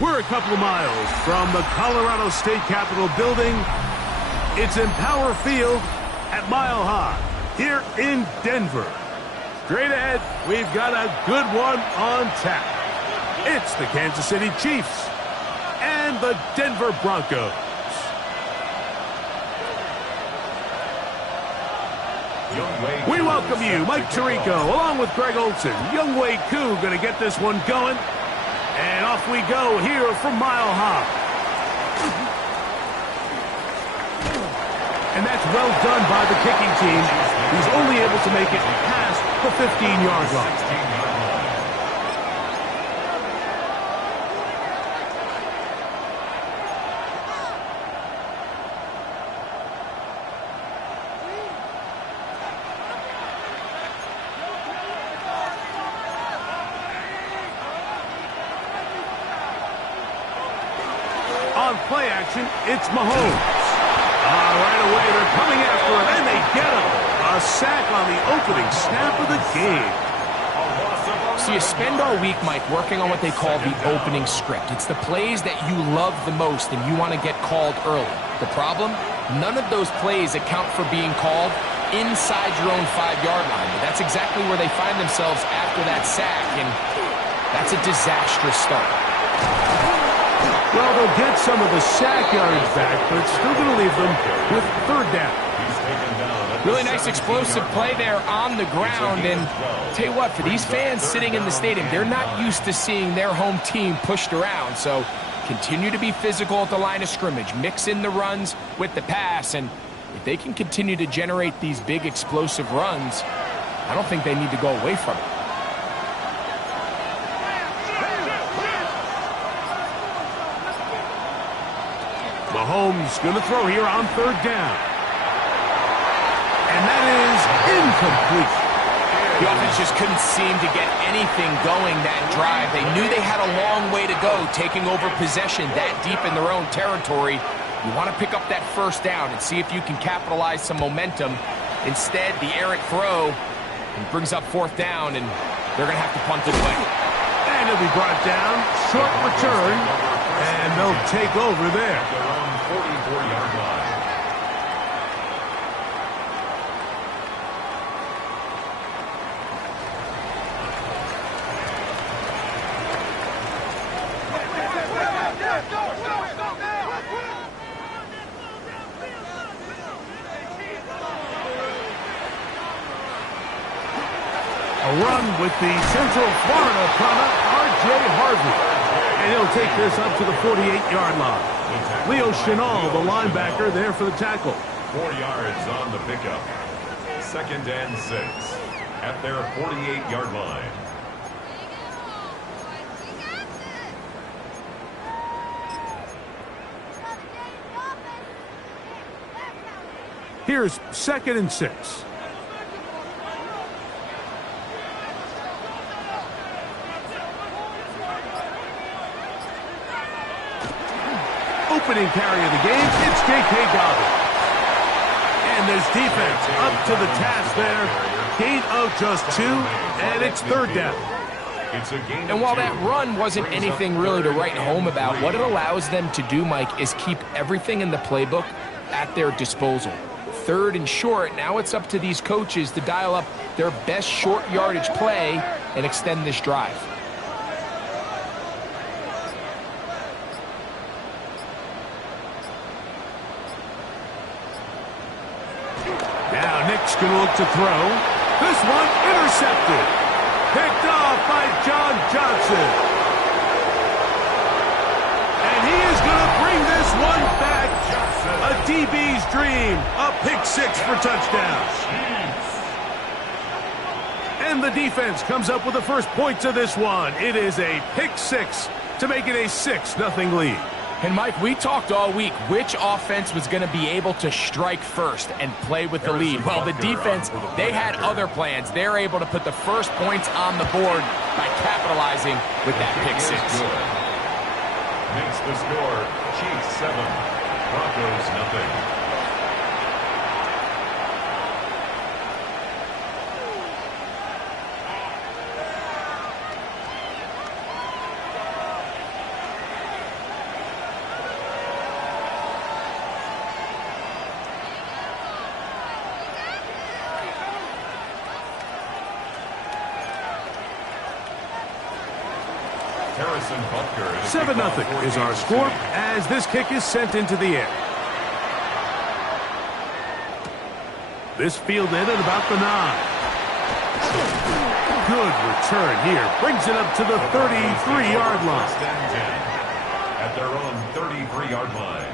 We're a couple of miles from the Colorado State Capitol building. It's Empower Field at Mile High here in Denver. Straight ahead, we've got a good one on tap. It's the Kansas City Chiefs and the Denver Broncos. We welcome you, Mike Tirico, along with Greg Olson. Young Y2 going to get this one going. And off we go here from Mile High. And that's well done by the kicking team. He's only able to make it past the 15-yard line. On play action, it's Mahomes. Right away, they're coming after him, and they get him. A sack on the opening snap of the game. So you spend all week, Mike, working on what they call the opening script. It's the plays that you love the most and you want to get called early. The problem? None of those plays account for being called inside your own 5-yard line. But that's exactly where they find themselves after that sack, and that's a disastrous start. Well, they'll get some of the sack yards back, but it's still going to leave them with third down. Really nice explosive play there on the ground, and tell you what, for these fans sitting in the stadium, they're not used to seeing their home team pushed around, so continue to be physical at the line of scrimmage, mix in the runs with the pass, and if they can continue to generate these big explosive runs, I don't think they need to go away from it. Mahomes going to throw here on third down. And that is incomplete. The offense just couldn't seem to get anything going that drive. They knew they had a long way to go, taking over possession that deep in their own territory. You want to pick up that first down and see if you can capitalize some momentum. Instead, the errant throw brings up fourth down, and they're going to have to punt it away. And it'll be brought down, short return, and they'll take over there. 44-yard line. A run with the Central Florida product, R.J. Harvey. And he'll take this up to the 48-yard line. Leo Chenal, the linebacker, there for the tackle. 4 yards on the pickup. 2nd and 6 at their 48-yard line. Here's 2nd and 6. Opening carry of the game, it's J.K. Dobbins. And this defense up to the task there. Gain of just 2, and it's third down. And while that run wasn't anything really to write home about, what it allows them to do, Mike, is keep everything in the playbook at their disposal. 3rd and short, now it's up to these coaches to dial up their best short yardage play and extend this drive. Now Nick's going to look to throw. This one intercepted. Picked off by John Johnson. And he is going to bring this one back. A DB's dream. A pick 6 for touchdown. And the defense comes up with the first points of this one. It is a pick 6 to make it a 6-0 lead. And, Mike, we talked all week which offense was going to be able to strike first and play with the lead. Well, the defense, they had other plans. They're able to put the first points on the board by capitalizing with that pick 6. Makes the score Chiefs 7, Broncos 0. Harrison Butker. 7-0 is our score as this kick is sent into the air. This fielded at about the 9. Good return here. Brings it up to the 33-yard line. At their own 33-yard line.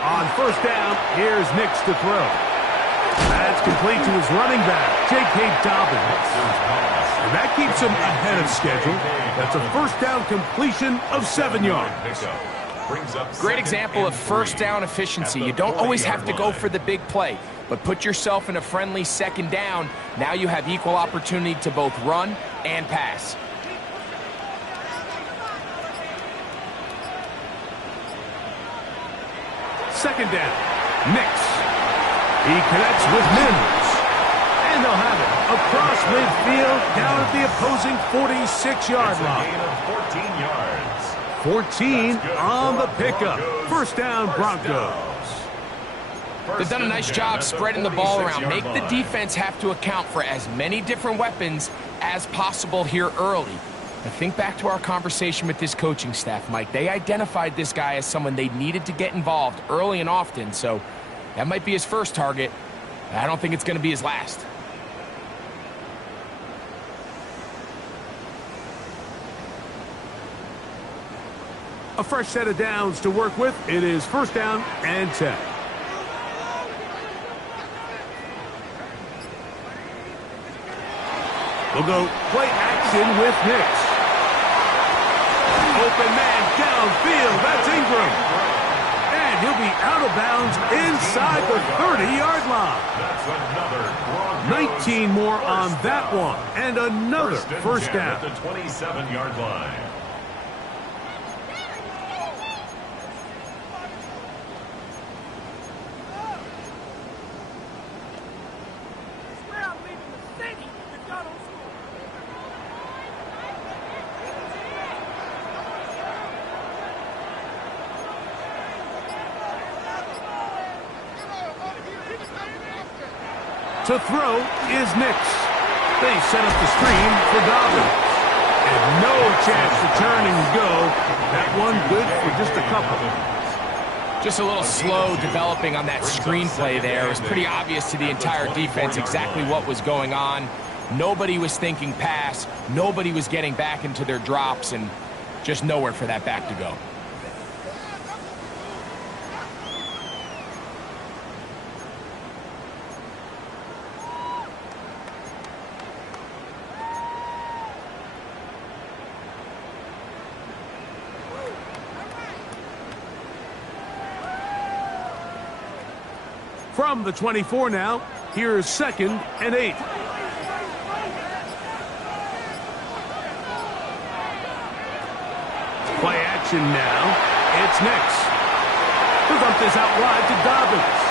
On first down, here's Nix to throw. That's complete to his running back, J.K. Dobbins. And that keeps him ahead of schedule. That's a first down completion of 7 yards. Great example of first down efficiency. You don't always have to go for the big play, but put yourself in a friendly second down. Now you have equal opportunity to both run and pass. Second down, Nix. He connects with Mims. And they'll have it across midfield down at the opposing 46-yard line. 14 on the pickup. First down, Broncos. They've done a nice job spreading the ball around. Make the defense have to account for as many different weapons as possible here early. Now think back to our conversation with this coaching staff, Mike. They identified this guy as someone they needed to get involved early and often, so that might be his first target. I don't think it's going to be his last. A fresh set of downs to work with. It is first down and 10. We'll go play action with Nix. Open man downfield. That's Ingram. And he'll be out of bounds inside the 30-yard line. 19 more on that one. And another first down. At the 27-yard line. To throw is Nix. They set up the screen for Dobbins. And no chance to turn and go. That one good for just a couple. Just a little slow developing on that screenplay there. It was pretty obvious to the entire defense exactly what was going on. Nobody was thinking pass. Nobody was getting back into their drops, and just nowhere for that back to go. From the 24 now, here's 2nd and 8. Play action now. It's Nix. He'll dump this out wide to Dobbins.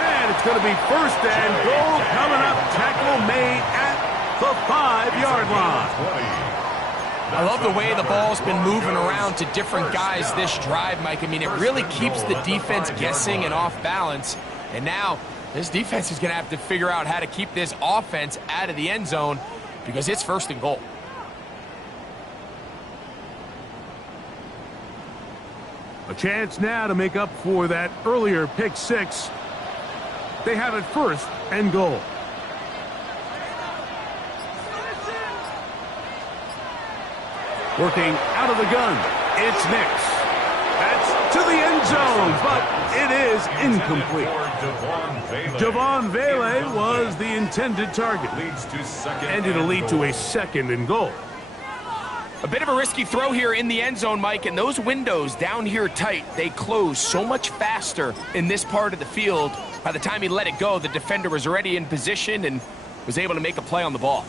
And it's going to be first and goal coming up. Tackle made at the 5-yard line. I love the way the ball's been moving around to different guys this drive, Mike. I mean, it really keeps the defense guessing and off balance. And now this defense is going to have to figure out how to keep this offense out of the end zone because it's first and goal. A chance now to make up for that earlier pick six. They have it first and goal. Working out of the gun, it's Nix. That's to the end zone, but it is incomplete. Javon Vele was the intended target. And it'll lead to a second and goal. A bit of a risky throw here in the end zone, Mike, and those windows down here tight, they close so much faster in this part of the field. By the time he let it go, the defender was already in position and was able to make a play on the ball.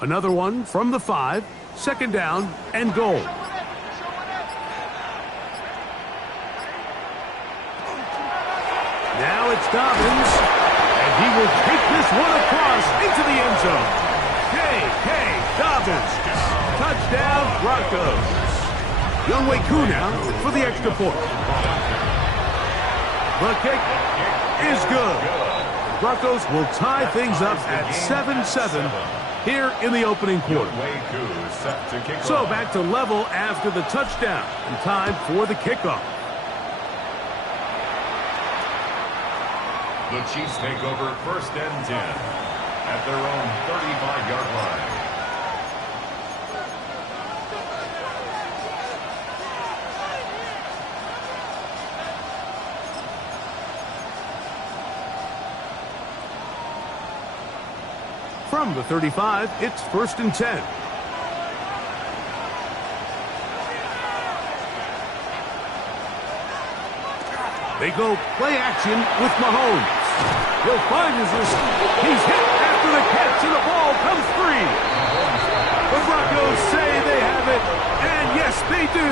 Another one from the 5, 2nd down and goal. Now it's Dobbins, and he will take this one across into the end zone. K.K. Dobbins, touchdown Broncos. Young Y2 now for the extra point. The kick is good. The Broncos will tie things up at 7-7 here in the opening quarter. So back to level after the touchdown and time for the kickoff. The Chiefs take over 1st and 10 at their own 35-yard line. From the 35, it's 1st and 10. They go play action with Mahomes. He'll find his receiver. He's hit after the catch, and the ball comes free. The Broncos say they have it, and yes, they do.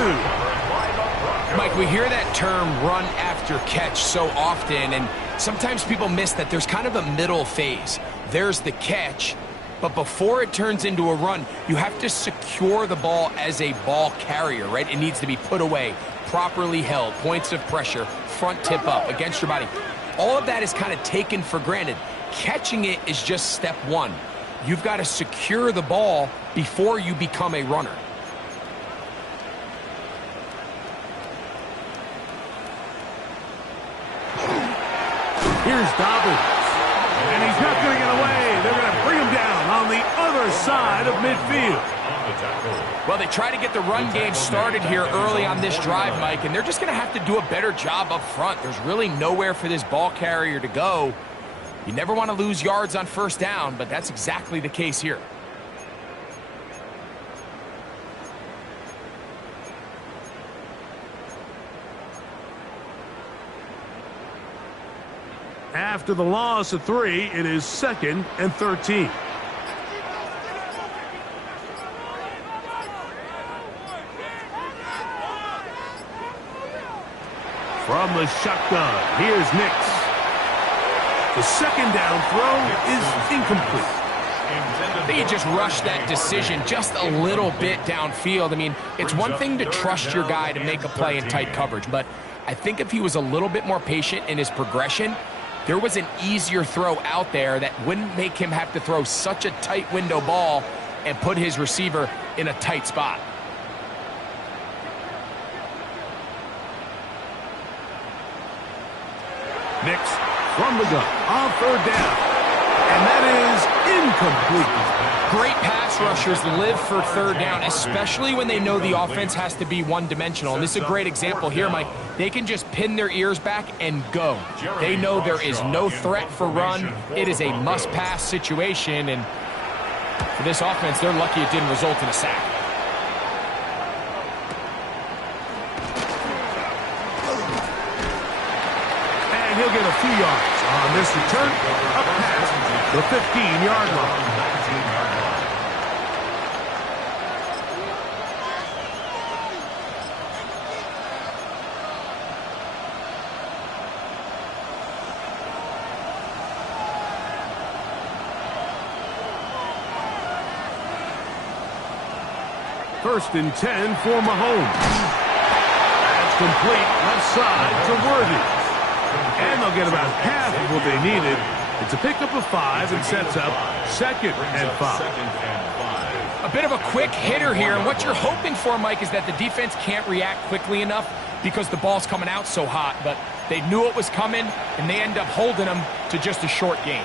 Mike, we hear that term run after catch so often, and sometimes people miss that there's kind of a middle phase. There's the catch, but before it turns into a run, you have to secure the ball as a ball carrier, right? It needs to be put away, properly held, points of pressure, front tip up against your body. All of that is kind of taken for granted. Catching it is just step one. You've got to secure the ball before you become a runner. Here's Dobbins. And he's not going to get away. They're going to bring him down on the other side of midfield. Well, they try to get the run game started here early on this drive, Mike, and they're just going to have to do a better job up front. There's really nowhere for this ball carrier to go. You never want to lose yards on 1st down, but that's exactly the case here. After the loss of 3, it is 2nd and 13. From the shotgun, here's Nix. The 2nd down throw is incomplete. I think he just rushed that decision just a little bit downfield. I mean, it's one thing to trust your guy to make a play in tight coverage, but I think if he was a little bit more patient in his progression, there was an easier throw out there that wouldn't make him have to throw such a tight window ball and put his receiver in a tight spot. Nix from the gun on 3rd down. And that is incomplete. Great pass rushers live for 3rd down, especially when they know the offense has to be one-dimensional. And this is a great example here, Mike. They can just pin their ears back and go. They know there is no threat for run. It is a must-pass situation, and for this offense, they're lucky it didn't result in a sack. And he'll get a few yards on this return up past the 15-yard line. First and 10 for Mahomes. That's complete left side to Worthy. And they'll get about half of what they needed. It's a pickup of 5 and sets up 2nd and 5. A bit of a quick hitter here, and what you're hoping for, Mike, is that the defense can't react quickly enough because the ball's coming out so hot. But they knew it was coming, and they end up holding them to just a short gain.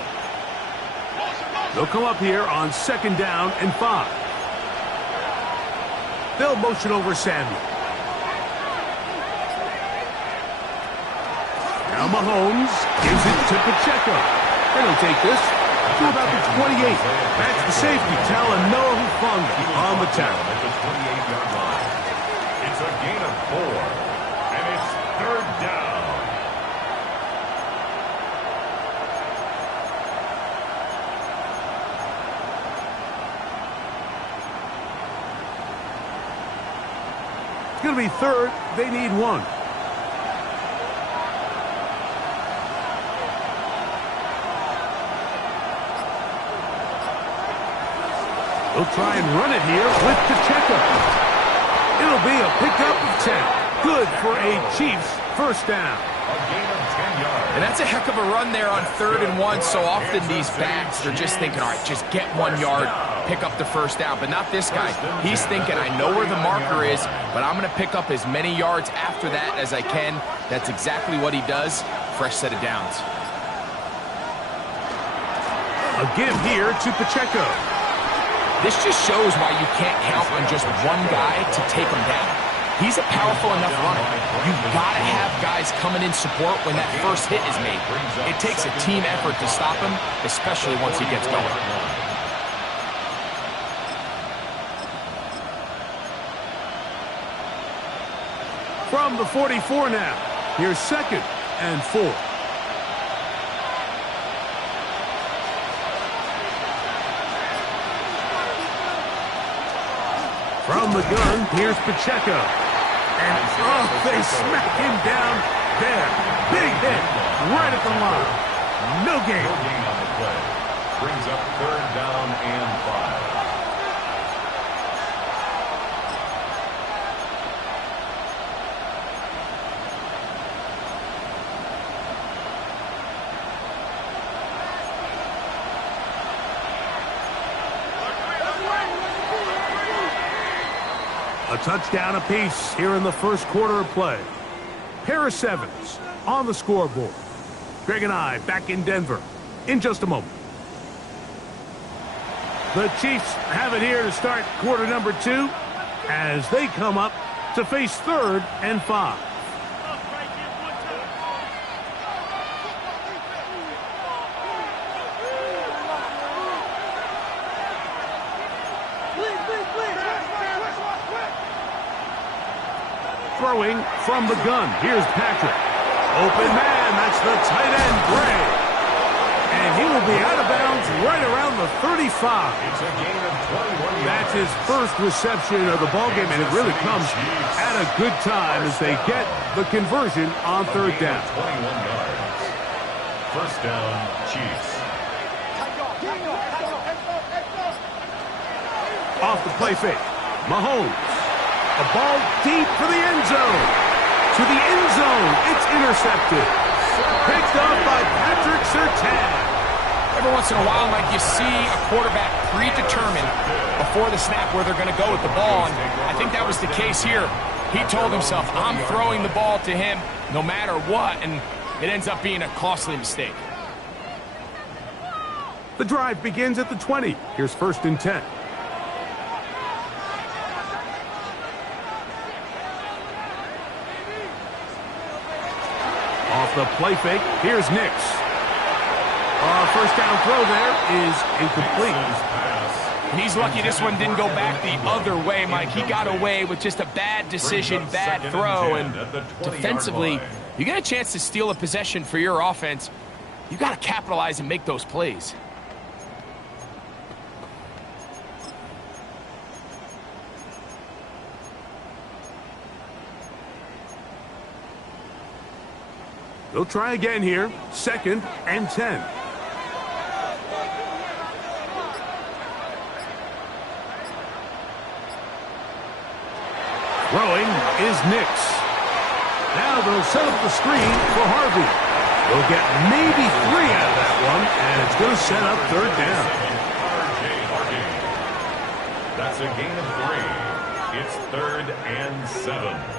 They'll come up here on 2nd down and 5. They'll motion over Samuel. Now Mahomes gives it to Pacheco. And he'll take this to about the 28. That's the safety, Talon Noah Hufanga on the tackle. At the 28-yard line. It's a gain of 4, and it's 3rd down. be third. They need one. They'll try and run it here with Pacheco. It'll be a pickup of 10. Good for a Chiefs first down. A gain of 10 yards. And that's a heck of a run there on 3rd and 1. So often these backs, they're just thinking, all right, just get 1 yard, pick up the first down. But not this guy. He's thinking, I know where the marker is, but I'm going to pick up as many yards after that as I can. That's exactly what he does. Fresh set of downs. A give here to Pacheco. This just shows why you can't count on just one guy to take him down. He's a powerful enough runner. You've got to have guys coming in support when that first hit is made. It takes a team effort to stop him, especially once he gets going. From the 44 now. Here's 2nd and 4. From the gun, here's Pacheco. And, they smack him down there. Big hit right at the line. No gain. No gain on the play. Brings up 3rd down and 5. A touchdown apiece here in the first quarter of play. Pair of 7s on the scoreboard. Greg and I back in Denver in just a moment. The Chiefs have it here to start quarter number 2 as they come up to face 3rd and 5. Throwing from the gun. Here's Patrick. Open man. That's the tight end, Gray. And he will be out of bounds right around the 35. It's a gain of 21 yards. That's his first reception of the ballgame, and it really comes at a good time as they get the conversion on 3rd down. 21 yards. First down, Chiefs. Off the play fake. Mahomes. A ball deep for the end zone. To the end zone. It's intercepted. Picked up by Patrick Surtain. Every once in a while, Mike, you see a quarterback predetermined before the snap where they're going to go with the ball. And I think that was the case here. He told himself, I'm throwing the ball to him no matter what. And it ends up being a costly mistake. The drive begins at the 20. Here's 1st and 10. Off the play fake, here's Nix. First down throw there is incomplete. And he's lucky this one didn't go back the other way, Mike. He got away with just a bad decision, bad throw. And defensively, you get a chance to steal a possession for your offense. You got to capitalize and make those plays. They'll try again here. 2nd and 10. Throwing is Nix. Now they'll set up the screen for Harvey. They'll get maybe 3 out of that one, and it's going to set up 3rd down. That's a gain of 3. It's 3rd and 7.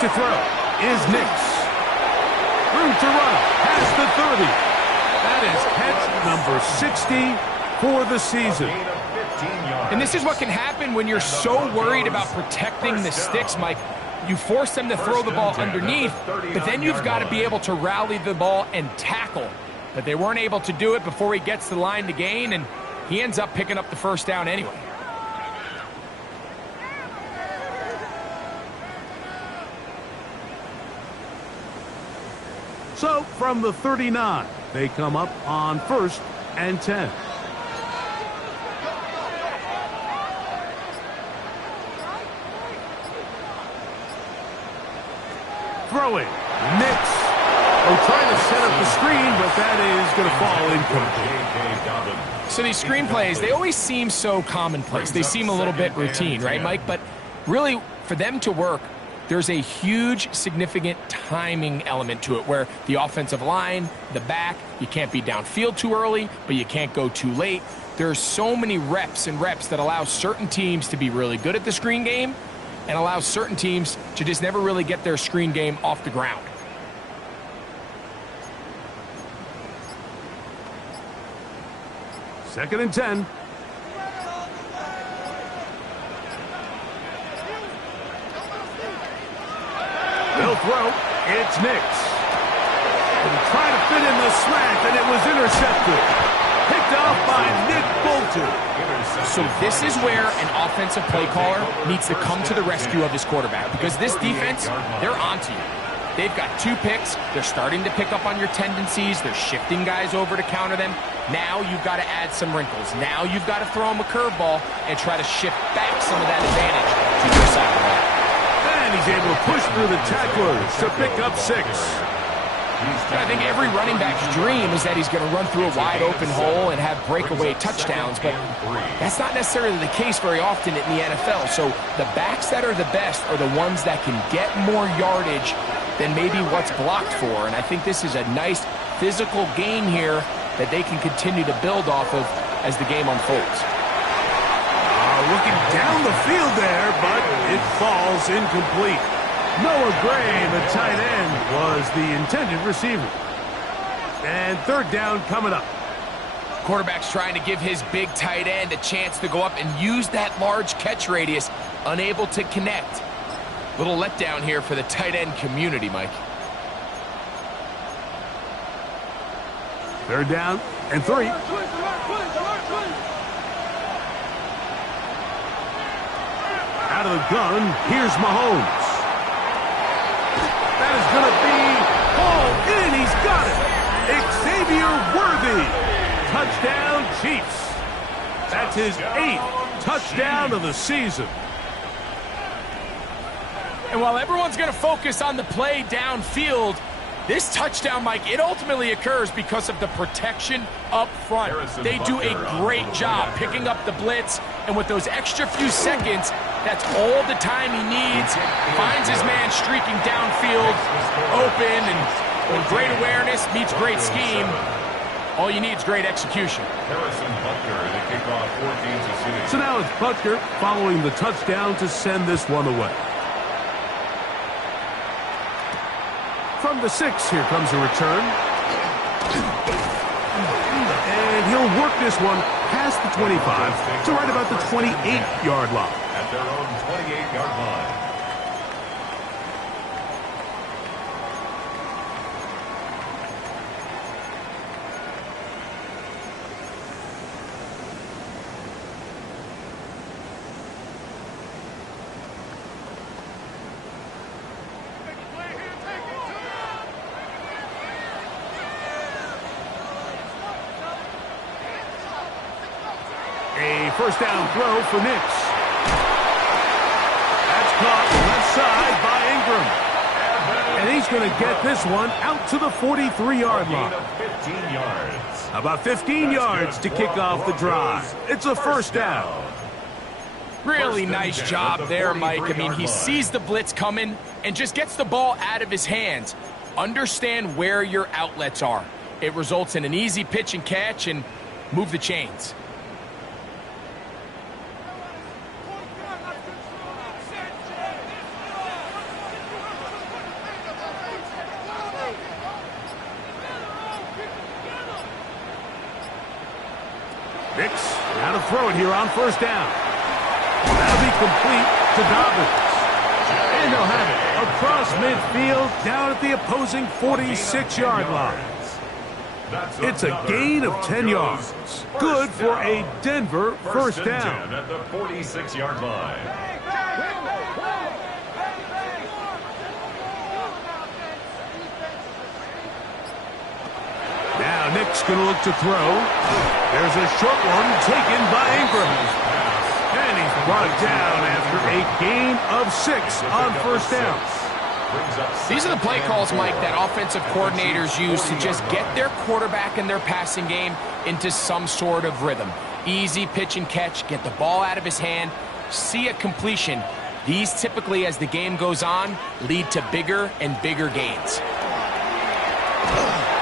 To throw is Nix. Room to run past the 30. That is catch number 60 for the season. And this is what can happen when you're so worried about protecting the sticks, Mike. you force them to throw the ball underneath, but then you've got to be able to rally the ball and tackle. But they weren't able to do it before he gets the line to gain, and he ends up picking up the first down anyway. So from the 39, they come up on 1st and 10. Throwing. Nix. Oh, trying to set up the screen, but that is going to fall incomplete. So these screen plays, they always seem so commonplace. They seem a little bit routine, right, Mike? But really, for them to work, there's a huge, significant timing element to it where the offensive line, the back, you can't be downfield too early, but you can't go too late. There's so many reps and reps that allow certain teams to be really good at the screen game and allow certain teams to just never really get their screen game off the ground. Second and 10. They'll throw. It's Nix. And trying to fit in the slant, and it was intercepted. Picked off by Nick Bolton. So this is where an offensive play caller needs to come to the rescue of his quarterback, because this defense, they're onto you. They've got 2 picks. They're starting to pick up on your tendencies. They're shifting guys over to counter them. Now you've got to add some wrinkles. Now you've got to throw them a curveball and try to shift back some of that advantage to your side of the ball. And he's able to push through the tacklers to pick up 6. I think every running back's dream is that he's going to run through a wide open hole and have breakaway touchdowns, but that's not necessarily the case very often in the NFL. So the backs that are the best are the ones that can get more yardage than maybe what's blocked for. And I think this is a nice physical gain here that they can continue to build off of as the game unfolds. Looking down the field there, but it falls incomplete. Noah Gray, the tight end, was the intended receiver. And 3rd down coming up. Quarterback's trying to give his big tight end a chance to go up and use that large catch radius, unable to connect. Little letdown here for the tight end community, Mike. 3rd down and 3. Out of the gun, here's Mahomes. That is going to be hauled in. He's got it. Xavier Worthy. Touchdown, Chiefs. That's his 8th touchdown of the season. And while everyone's going to focus on the play downfield, this touchdown, Mike, it ultimately occurs because of the protection up front. They do a great job picking up the blitz, and with those extra few seconds, that's all the time he needs. Finds his man streaking downfield, open, and when great awareness meets great scheme, all you need is great execution. So now it's Butker following the touchdown to send this one away. From the 6, here comes a return. And he'll work this one past the 25 to right about the 28-yard line. At their own 28-yard line. A first down throw for Nix. That's caught left side by Ingram. And he's going to get this one out to the 43-yard line. 15 yards. About 15 yards to kick off the drive. It's a first down. Really nice job there, Mike. I mean, he sees the blitz coming and just gets the ball out of his hands. Understand where your outlets are. It results in an easy pitch and catch and move the chains. Nix, now to throw it here on first down. That'll be complete to Dobbins. And they'll have it across midfield down at the opposing 46-yard line. It's a gain of 10 yards. Good for a Denver first down. At the 46-yard line. Now Nick's going to look to throw. There's a short one taken by Ingram. And he's brought down after a gain of 6 on first down. These are the play calls, Mike, that offensive coordinators use to just get their quarterback and their passing game into some sort of rhythm. Easy pitch and catch, get the ball out of his hand, see a completion. These typically, as the game goes on, lead to bigger and bigger gains.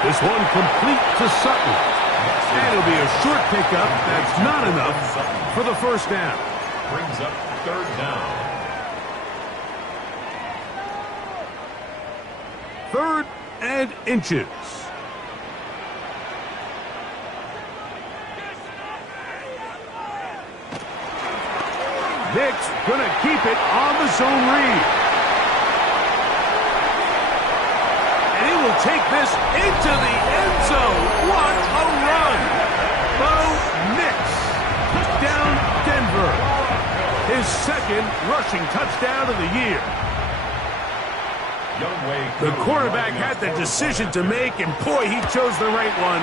This one complete to Sutton. And it'll be a short pickup. That's not enough for the first down. Brings up third down. 3rd and inches. Nick's going to keep it on the zone read. And he will take this into the end zone. What a run. Bo Nix. Touchdown, Denver. His 2nd rushing touchdown of the year. The quarterback had the decision to make, and boy, he chose the right one,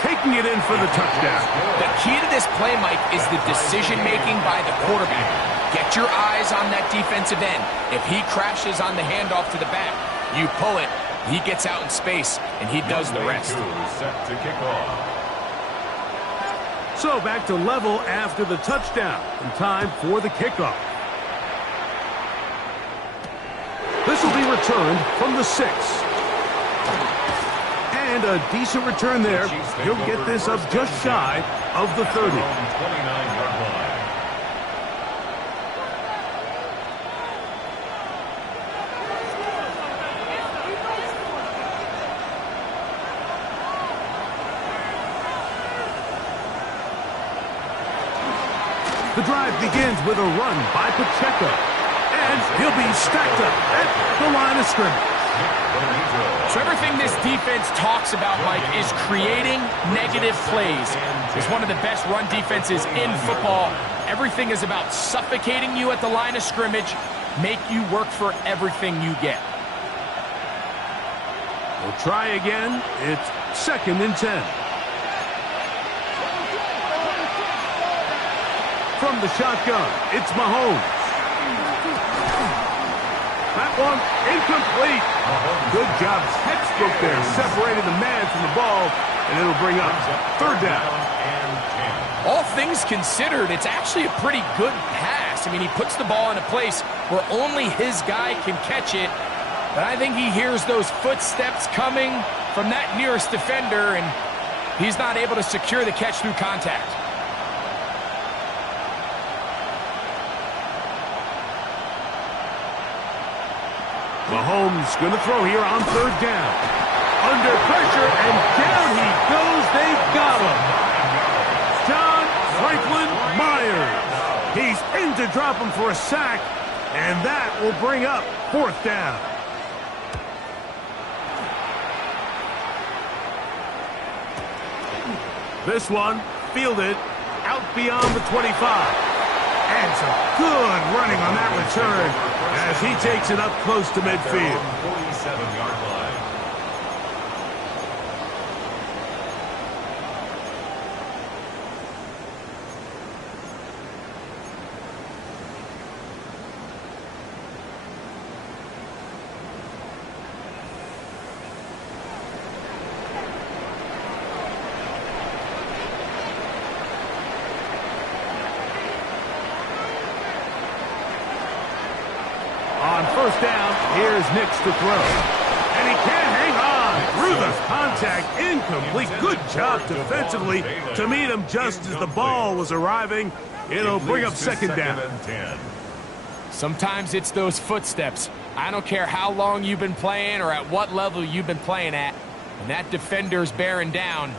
taking it in for the touchdown. The key to this play, Mike, is the decision-making by the quarterback. Get your eyes on that defensive end. If he crashes on the handoff to the back, you pull it, he gets out in space, and he does the rest. Set to kick off. So back to level after the touchdown, and time for the kickoff. This will be returned from the 6. And a decent return there. He'll get this up just shy of the 30. 29-yard line. The drive begins with a run by Pacheco. And he'll be stacked up at the line of scrimmage. So everything this defense talks about, Mike, is creating negative plays. It's one of the best run defenses in football. Everything is about suffocating you at the line of scrimmage, make you work for everything you get. We'll try again. It's 2nd and 10. From the shotgun, it's Mahomes. That one incomplete. Good job, textbook there, separating the man from the ball, and it'll bring up 3rd down. All things considered, it's actually a pretty good pass. I mean, he puts the ball in a place where only his guy can catch it, but I think he hears those footsteps coming from that nearest defender, and he's not able to secure the catch through contact. Mahomes going to throw here on 3rd down. Under pressure, and down he goes. They got him. John Franklin Myers. He's in to drop him for a sack, and that will bring up 4th down. This one fielded out beyond the 25. And some good running on that return as he takes it up close to midfield. 47-yard line. On 1st down, here's Nix to throw. And he can't hang on through the contact. Incomplete. Good job defensively to meet him just as the ball was arriving. It'll bring up 2nd down. Sometimes it's those footsteps. I don't care how long you've been playing or at what level you've been playing at. When that defender's bearing down,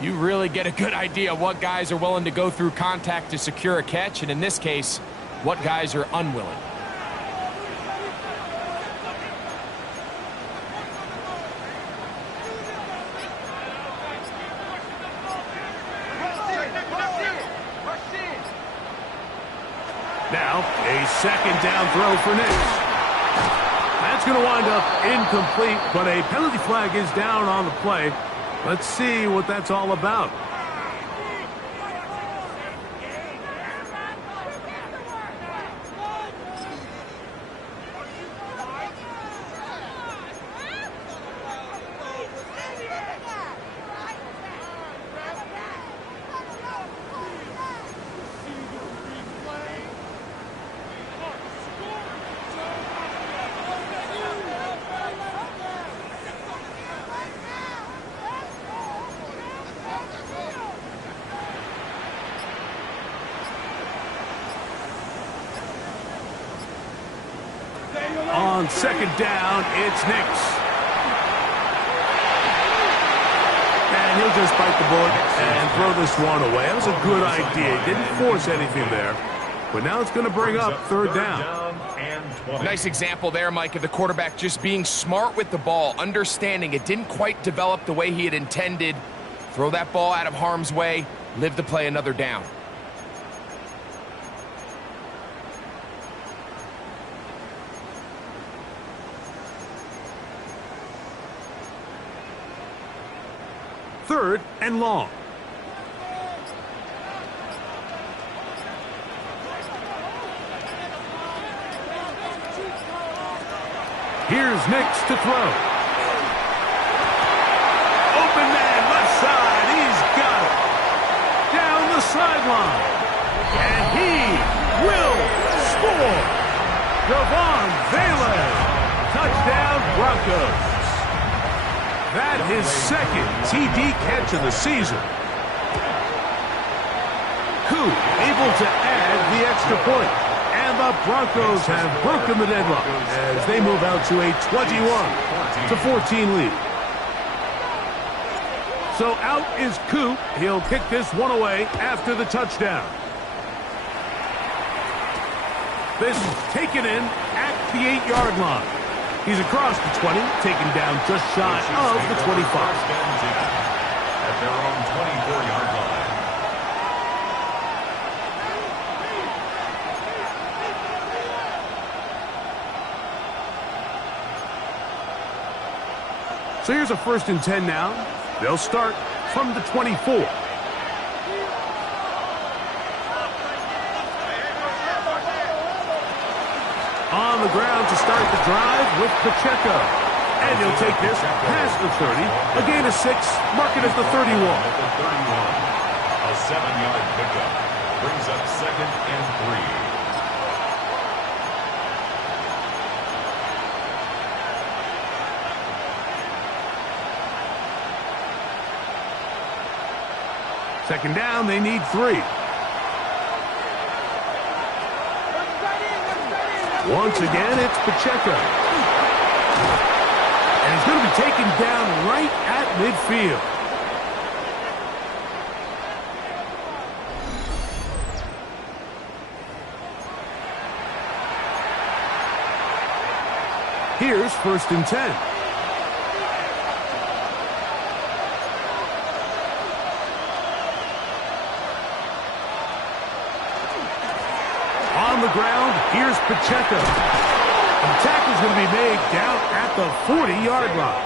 you really get a good idea what guys are willing to go through contact to secure a catch, and in this case, what guys are unwilling. Now, a second down throw for Nix. That's going to wind up incomplete, but a penalty flag is down on the play. Let's see what that's all about. On second down, it's Nix. And he'll just bite the bullet and throw this one away. That was a good idea. He didn't force anything there. But now it's going to bring up third down. Nice example there, Mike, of the quarterback just being smart with the ball, understanding it didn't quite develop the way he had intended. Throw that ball out of harm's way, live to play another down. Third and long. Here's Nix to throw. Open man, left side. He's got it. Down the sideline. And he will score. Devon Vele. Touchdown, Broncos. That his second TD catch of the season. Coup able to add the extra point. And the Broncos have broken the deadlock as they move out to a 21-14 lead. So out is Coup. He'll kick this one away after the touchdown. This is taken in at the 8-yard line. He's across the 20, taken down just shy of the 25. At their own 24-yard line. So here's a 1st and 10 now. They'll start from the 24. On the ground to start the drive with Pacheco. And he'll take this past the 30. A gain of 6. Mark it as the 31. A 7-yard pickup. Brings up 2nd and 3. Second down, they need 3. Once again, it's Pacheco. And he's going to be taken down right at midfield. Here's 1st and 10. On the ground, here's Pacheco. The tackle's going to be made down at the 40-yard line.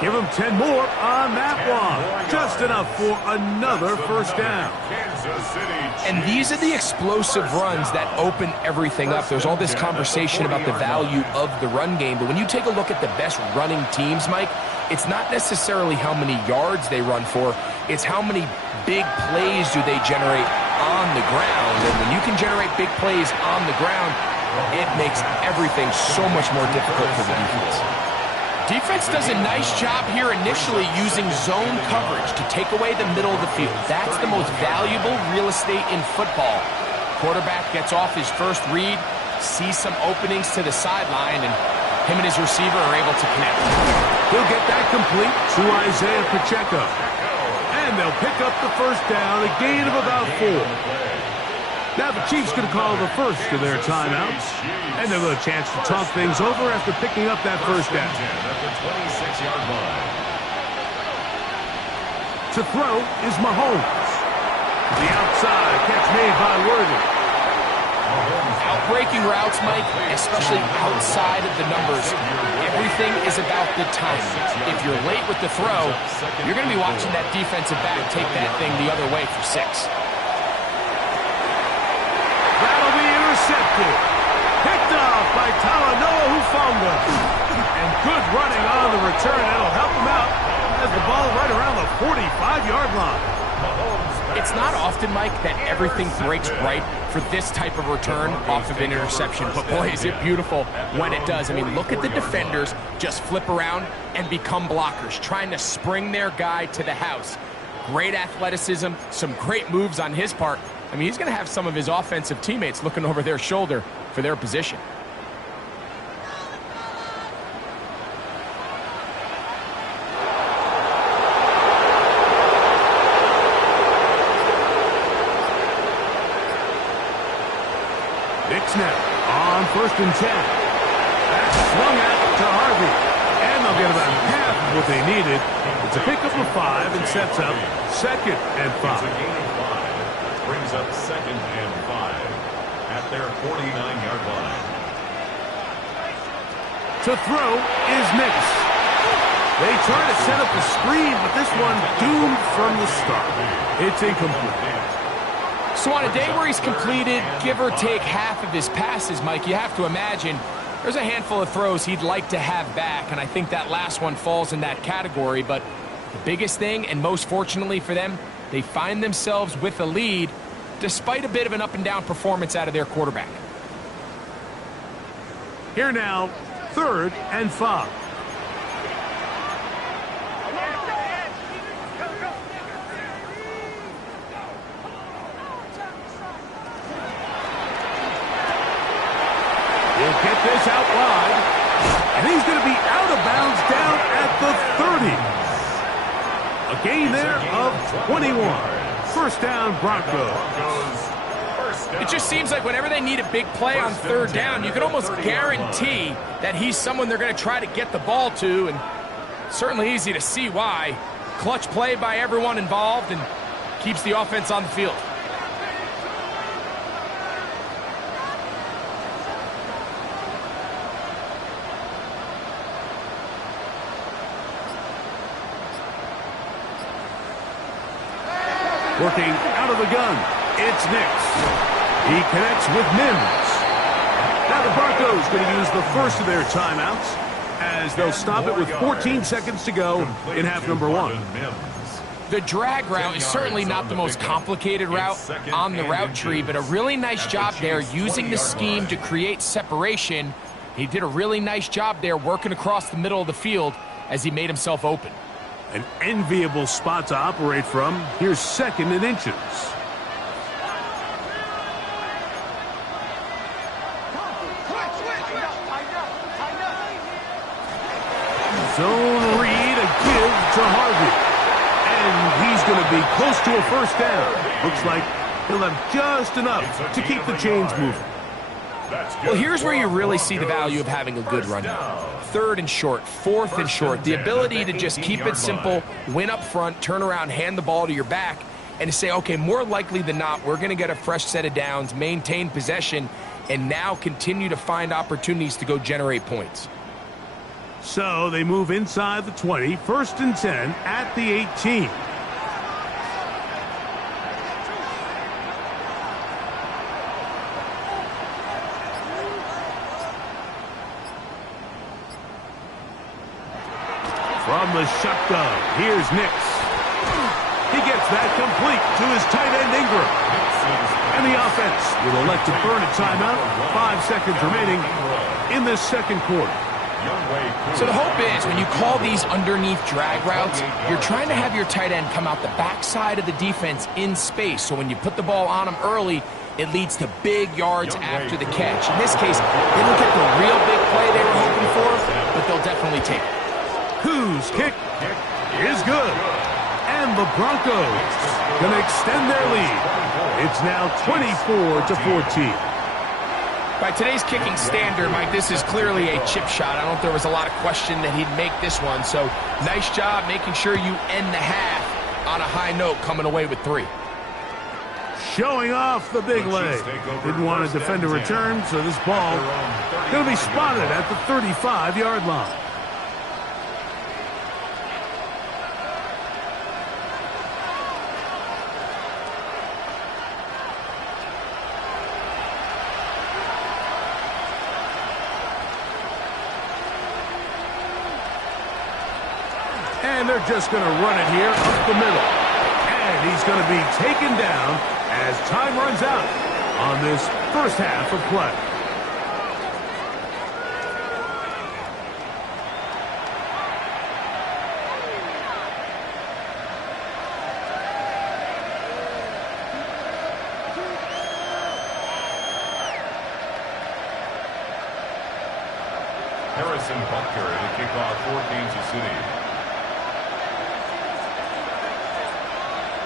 Give him 10 more on that one. Just enough for another 1st down. And these are the explosive runs that open everything up. There's all this conversation about the value of the run game, but when you take a look at the best running teams, Mike, it's not necessarily how many yards they run for, it's how many big plays do they generate on the ground. And when you can generate big plays on the ground, it makes everything so much more difficult for the defense. Defense does a nice job here initially using zone coverage to take away the middle of the field. That's the most valuable real estate in football. Quarterback gets off his first read, sees some openings to the sideline, and him and his receiver are able to connect. He'll get that complete to Isaiah Pacheco. And they'll pick up the 1st down, a gain of about 4. Now the Chiefs going to call the first of their timeouts. And they'll have a chance to talk things over after picking up that 1st down. At the 26-yard line. To throw is Mahomes. The outside catch made by Worthy. Outbreaking routes, Mike, especially outside of the numbers, everything is about the timing. If you're late with the throw, you're going to be watching that defensive back take that thing the other way for 6. That'll be intercepted. Picked up by Talanoa Hufanga. And good running on the return. That'll help him out. Has the ball right around the 45-yard line. It's not often, Mike, that everything breaks right for this type of return off of an interception. But boy, is it beautiful when it does. I mean, look at the defenders just flip around and become blockers, trying to spring their guy to the house. Great athleticism, some great moves on his part. I mean, he's going to have some of his offensive teammates looking over their shoulder for their position. Snap on 1st and 10. That's swung out to Harvey. And they'll get about half of what they needed. It's a pickup of 5 and sets up 2nd and 5. It's a gain of 5. Brings up 2nd and 5 at their 49-yard line. To throw is Nix. They try to set up the screen, but this one doomed from the start. It's incomplete. So on a day where he's completed, give or take half of his passes, Mike, you have to imagine there's a handful of throws he'd like to have back, and I think that last one falls in that category. But the biggest thing, and most fortunately for them, they find themselves with a lead despite a bit of an up-and-down performance out of their quarterback. Here now, 3rd and 5. He'll get this out wide, and he's going to be out of bounds down at the 30. A gain there of 21. 1st down, Broncos. It just seems like whenever they need a big play on 3rd down, you can almost guarantee that he's someone they're going to try to get the ball to, and certainly easy to see why. Clutch play by everyone involved and keeps the offense on the field. Working out of the gun, it's Nix. He connects with Mims. Now the Broncos going to use the first of their timeouts as they'll stop it with 14 seconds to go in half number 1. The drag route is certainly not the most complicated route on the route tree, but a really nice job there using the scheme to create separation. He did a really nice job there working across the middle of the field as he made himself open. An enviable spot to operate from. Here's 2nd and inches. Zone read, a give to Harvey. And he's going to be close to a 1st down. Looks like he'll have just enough to keep the chains moving. Well, here's where you really see the value of having a good run. 3rd and short, 4th and short. The ability to just keep it simple, win up front, turn around, hand the ball to your back, and to say, okay, more likely than not, we're going to get a fresh set of downs, maintain possession, and now continue to find opportunities to go generate points. So they move inside the 20, 1st and 10 at the 18. From the shotgun, here's Nix. He gets that complete to his tight end Ingram. And the offense will elect to burn a timeout. 5 seconds remaining in this 2nd quarter. So the hope is when you call these underneath drag routes, you're trying to have your tight end come out the backside of the defense in space. So when you put the ball on him early, it leads to big yards after the catch. In this case, they don't get the real big play they were hoping for, but they'll definitely take it. Whose kick is good. And the Broncos can extend their lead. It's now 24-14. By today's kicking standard, Mike, this is clearly a chip shot. I don't think there was a lot of question that he'd make this one. So nice job making sure you end the half on a high note, coming away with 3. showing off the big leg. Didn't want to defend a return, so this ball going to be spotted at the 35-yard line. And they're just going to run it here up the middle. And he's going to be taken down as time runs out on this first half of play. Harrison Butker to kick off for Kansas City.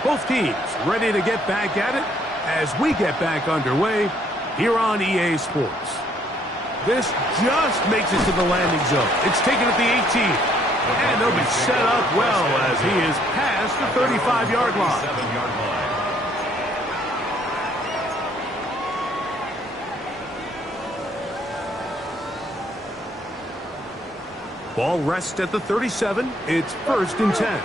Both teams ready to get back at it as we get back underway here on EA Sports. This just makes it to the landing zone. It's taken at the 18. And they'll be set up well as he is past the 35-yard line. Ball rests at the 37. It's 1st and 10.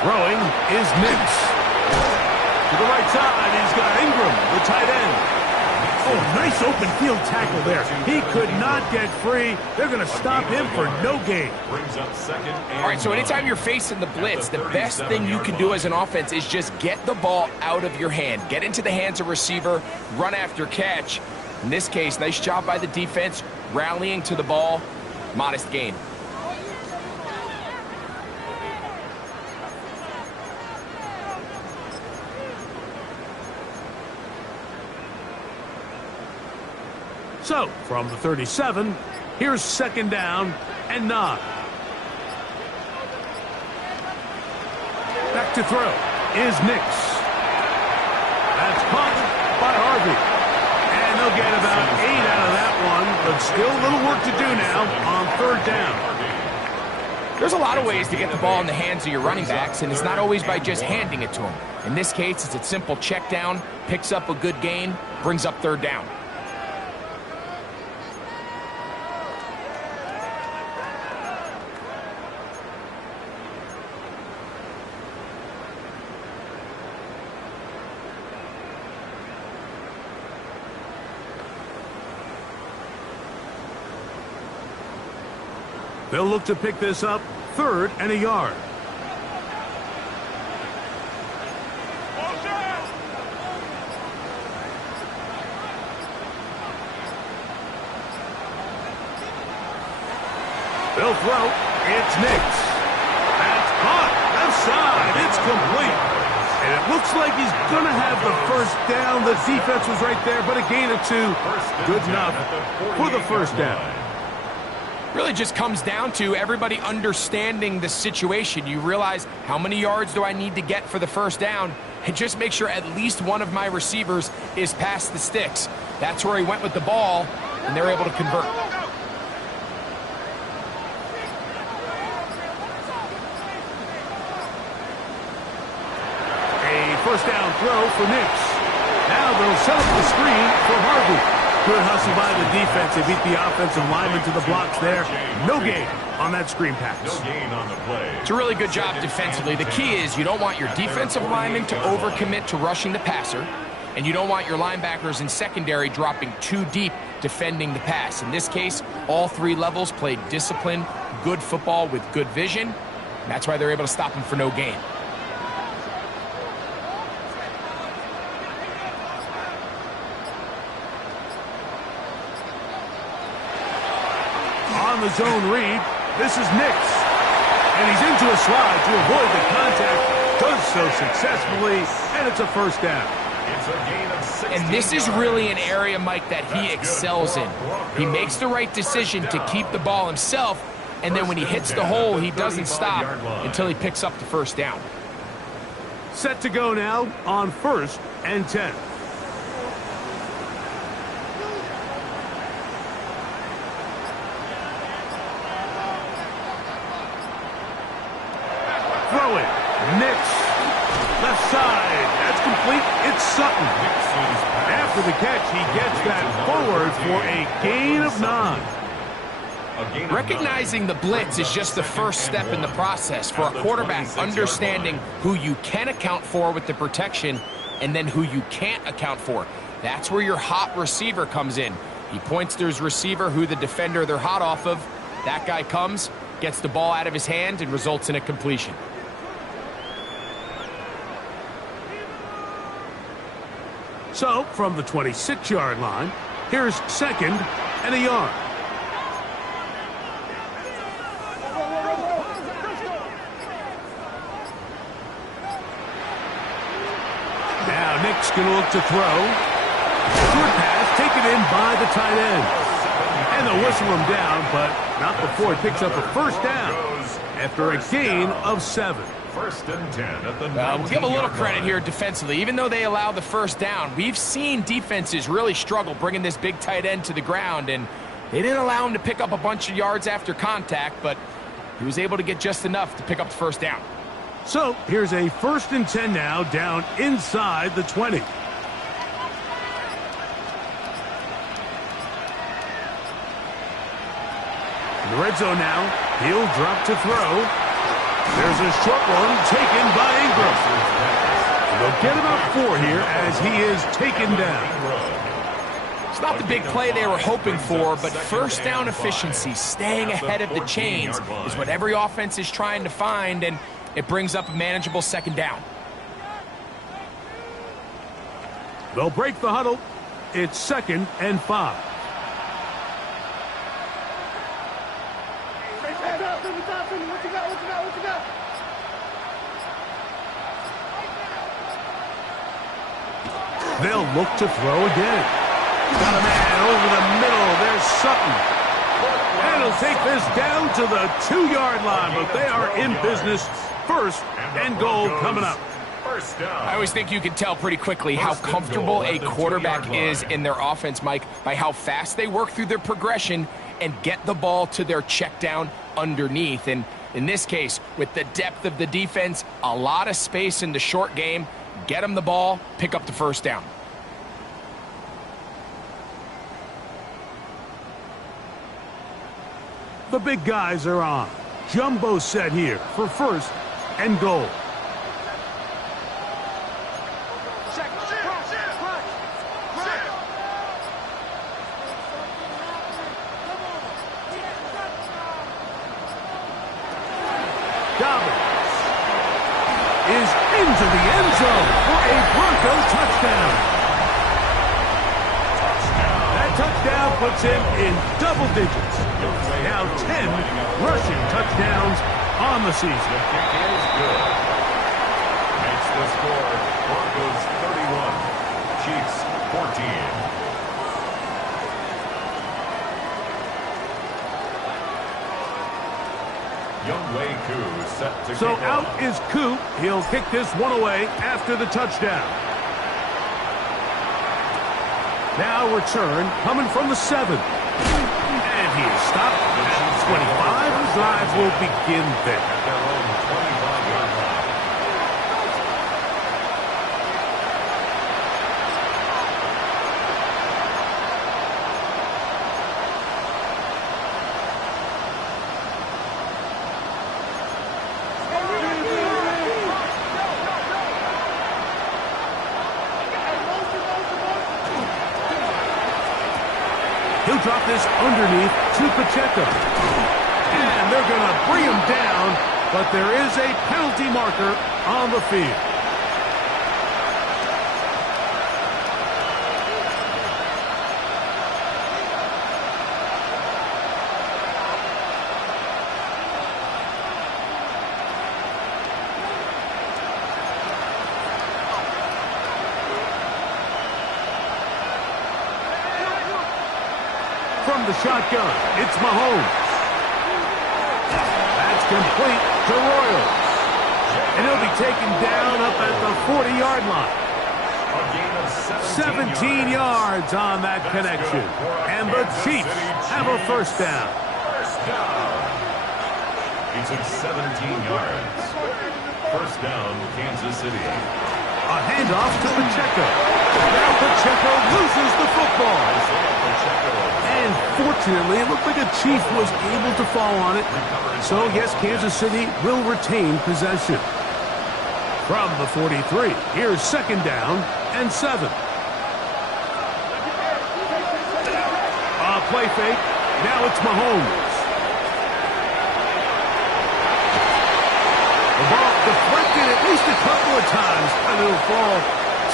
Throwing is Nix. To the right side, he's got Ingram, the tight end. Oh, nice open field tackle there. He could not get free. They're going to stop him for no gain. All right, so anytime you're facing the blitz, the best thing you can do as an offense is just get the ball out of your hand. Get into the hands of receiver, run after catch. In this case, nice job by the defense, rallying to the ball. Modest gain. So, from the 37, here's 2nd down and 9. Back to throw is Nix. That's caught by Harvey. And they'll get about 8 out of that one, but still a little work to do now on 3rd down. There's a lot of ways to get the ball in the hands of your running backs, and it's not always by just handing it to them. In this case, it's a simple check down, picks up a good gain, brings up 3rd down. They'll look to pick this up 3rd and a yard. They'll throw. It's Nix. That's caught. Left side. It's complete. And it looks like he's going to have the 1st down. The defense was right there, but a gain of 2. Good enough for the 1st down. Really just comes down to everybody understanding the situation. You realize how many yards do I need to get for the 1st down, and just make sure at least one of my receivers is past the sticks. That's where he went with the ball, and they're able to convert. A 1st down throw for Nix. Now they'll set up the screen for Harvey. Good hustle by the defense. They beat the offensive lineman to the blocks there. No gain on that screen pass. No gain on the play. It's a really good job defensively. The key is you don't want your defensive lineman to overcommit to rushing the passer, and you don't want your linebackers in secondary dropping too deep defending the pass. In this case, all 3 levels played disciplined, good football with good vision. That's why they're able to stop him for no gain. On the zone read, this is Nix. And he's into a slide to avoid the contact. Does so successfully, and it's a 1st down. It's a gain of 16 And this is yards. really an area, Mike, that he excels in. He makes the right decision to keep the ball himself, and then when he hits the hole, he doesn't stop until he picks up the 1st down. Set to go now on 1st and 10. inside. That's complete. It's Sutton. After the catch, he gets that forward for a gain of 9. Recognizing the blitz is just the first step in the process for a quarterback, understanding who you can account for with the protection and then who you can't account for. That's where your hot receiver comes in. He points to his receiver, who the defender they're hot off of. That guy comes, gets the ball out of his hand, and results in a completion. So, from the 26-yard line, here's 2nd and a yard. Now Nick's going to look to throw. Short pass taken in by the tight end. And they'll whistle him down, but not before he picks up a first down after a gain of 7. 1st and 10 at the we'll give a little credit here defensively. Even though they allowed the first down, we've seen defenses really struggle bringing this big tight end to the ground, and they didn't allow him to pick up a bunch of yards after contact, but he was able to get just enough to pick up the first down. So here's a 1st and 10 now, down inside the 20. In the red zone now, he'll drop to throw. There's a short one taken by Ingram. And they'll get about 4 here as he is taken down. It's not the big play they were hoping for, but first down efficiency, staying ahead of the chains, is what every offense is trying to find, and it brings up a manageable 2nd down. They'll break the huddle. It's 2nd and 5. They'll look to throw again. Got a man over the middle. There's Sutton. And he'll take this down to the 2-yard line, but they are in business. 1st and goal coming up. I always think you can tell pretty quickly how comfortable a quarterback is in their offense, Mike, by how fast they work through their progression and get the ball to their check down underneath. And in this case, with the depth of the defense, a lot of space in the short game, get them the ball, pick up the first down. The big guys are on. Jumbo set here for 1st and goal. Is into the end zone for a Broncos touchdown. That touchdown puts him in double digits. Now 10 rushing touchdowns on the season. The kick is good. Makes the score Broncos 31, Chiefs 14. Y2 set to So kick out off. is Coop. He'll kick this one away after the touchdown. Now return coming from the 7. And he is stopped at 25. The drive will begin there. At their own 25-yard line. He'll drop this underneath to Pacheco. And they're going to bring him down, but there is a penalty marker on the field. From the shotgun, it's Mahomes. That's complete to Royals. And he'll be taken down up at the 40-yard line. A gain of 17 yards on that connection. And the Chiefs have a first down. First down. He took 17 yards. First down, Kansas City. A handoff to Pacheco. Now Pacheco loses the football. And fortunately, it looked like a Chief was able to fall on it. So, yes, Kansas City will retain possession. From the 43, here's second down and 7. Play fake. Now it's Mahomes. The ball deflected at least a couple of times, and it'll fall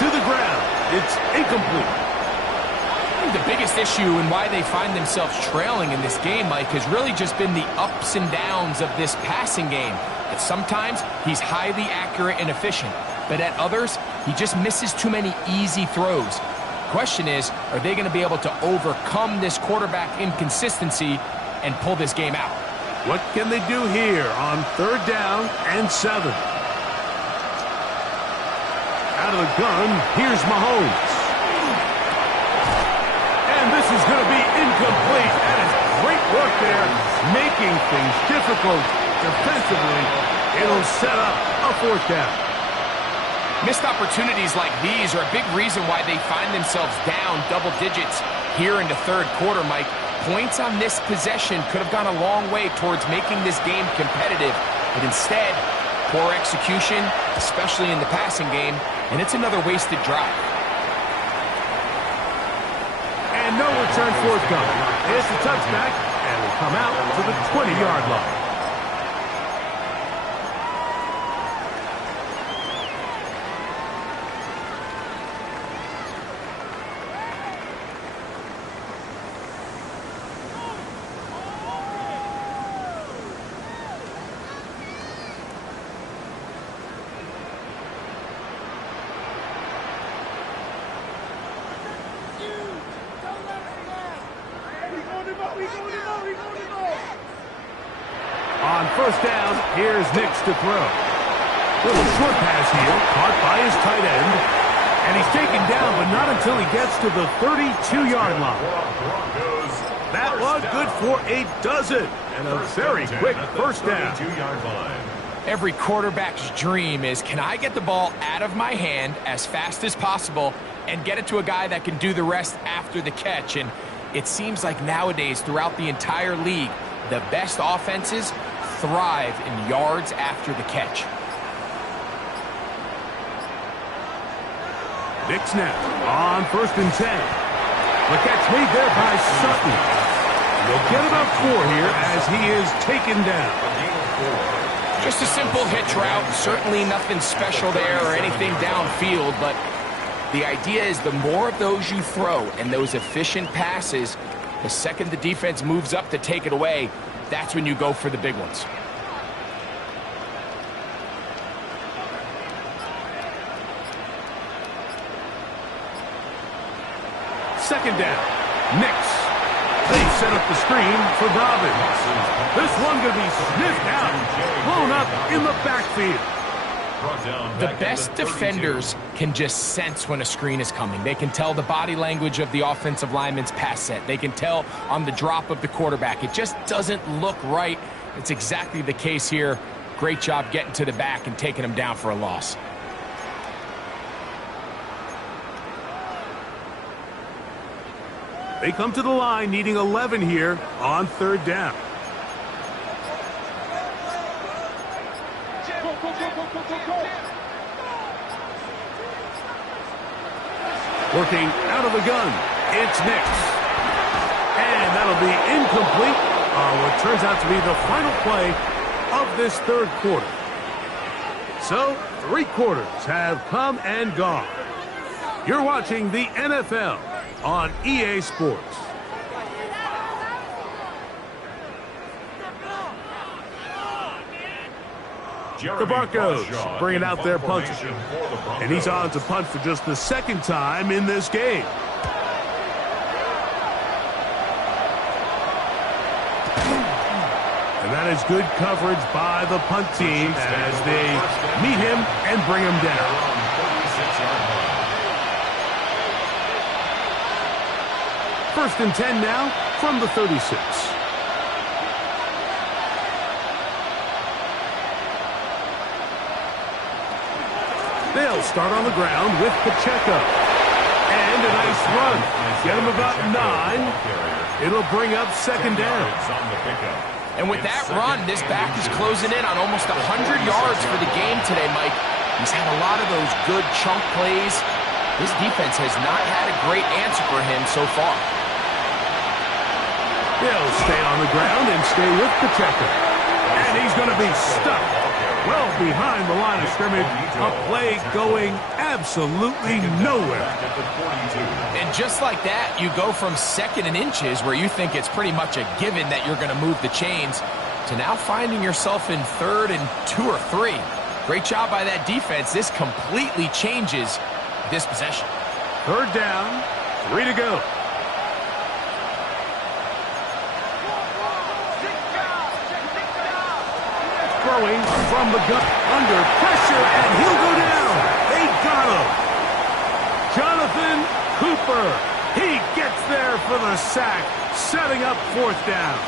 to the ground. It's incomplete. I think the biggest issue and why they find themselves trailing in this game, Mike, has really just been the ups and downs of this passing game. At sometimes, he's highly accurate and efficient, but at others, he just misses too many easy throws. Question is, are they going to be able to overcome this quarterback inconsistency and pull this game out? What can they do here on third down and 7? Out of the gun, here's Mahomes. And this is going to be incomplete. That is great work there, making things difficult defensively. It'll set up a fourth down. Missed opportunities like these are a big reason why they find themselves down double digits here in the third quarter, Mike. Points on this possession could have gone a long way towards making this game competitive, but instead, poor execution, especially in the passing game, and it's another wasted drive. And no return forthcoming. It's a touchback, and will come out to the 20-yard line. On first down, here's Nix to throw. Little short pass here, caught by his tight end. And he's taken down, but not until he gets to the 32-yard line. That one good for a dozen. And a very quick first down. Every quarterback's dream is, can I get the ball out of my hand as fast as possible and get it to a guy that can do the rest after the catch? And it seems like nowadays, throughout the entire league, the best offenses thrive in yards after the catch. Nix now on first and 10. The catch made there by Sutton. They'll get about 4 here as he is taken down. Just a simple hitch route. Certainly nothing special there or anything downfield, but the idea is the more of those you throw and those efficient passes, the second the defense moves up to take it away, that's when you go for the big ones. Second down. Nix. They set up the screen for Dobbins. This one going to be sniffed out, blown up in the backfield. The best defenders can just sense when a screen is coming. They can tell the body language of the offensive lineman's pass set. They can tell on the drop of the quarterback. It just doesn't look right. It's exactly the case here. Great job getting to the back and taking him down for a loss. They come to the line needing 11 here on third down. Working out of the gun, it's Nix. And that'll be incomplete on what turns out to be the final play of this third quarter. So, 3 quarters have come and gone. You're watching the NFL on EA Sports. The Broncos bringing out their punter. And he's on to punt for just the second time in this game. And that is good coverage by the punt team as they meet him and bring him down. First and 10 now from the 36. They'll They'll start on the ground with Pacheco. And a nice run. Get him about 9. It'll bring up second down. And with that run, this back is closing in on almost 100 yards for the game today, Mike. He's had a lot of those good chunk plays. This defense has not had a great answer for him so far. He'll stay on the ground and stay with Pacheco. And he's going to be stuck well behind the line of scrimmage. A play going absolutely nowhere. And just like that, you go from 2nd and inches, where you think it's pretty much a given that you're going to move the chains, to now finding yourself in 3rd and 2 or 3. Great job by that defense. This completely changes this possession. 3rd down, 3 to go. Throwing from the gun, under pressure, and he'll go down. They got him. Jonathan Cooper. He gets there for the sack, setting up 4th down.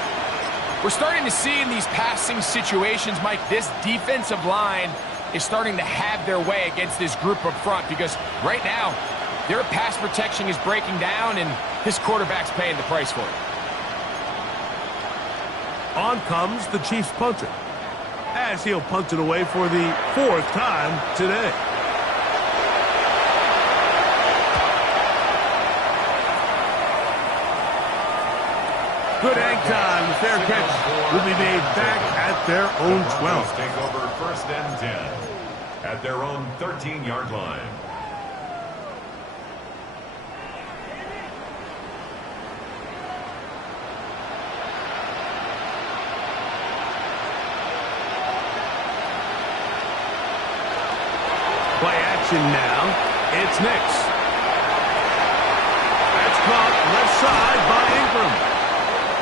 We're starting to see in these passing situations, Mike, this defensive line is starting to have their way against this group up front, because right now their pass protection is breaking down and this quarterback's paying the price for it. On comes the Chiefs punter, as he'll punt it away for the 4th time today. Good hang time. The fair catch will be made back at their own 12. Take over 1st and 10 at their own 13-yard line. Play action now. It's Nix. That's caught left side by Ingram.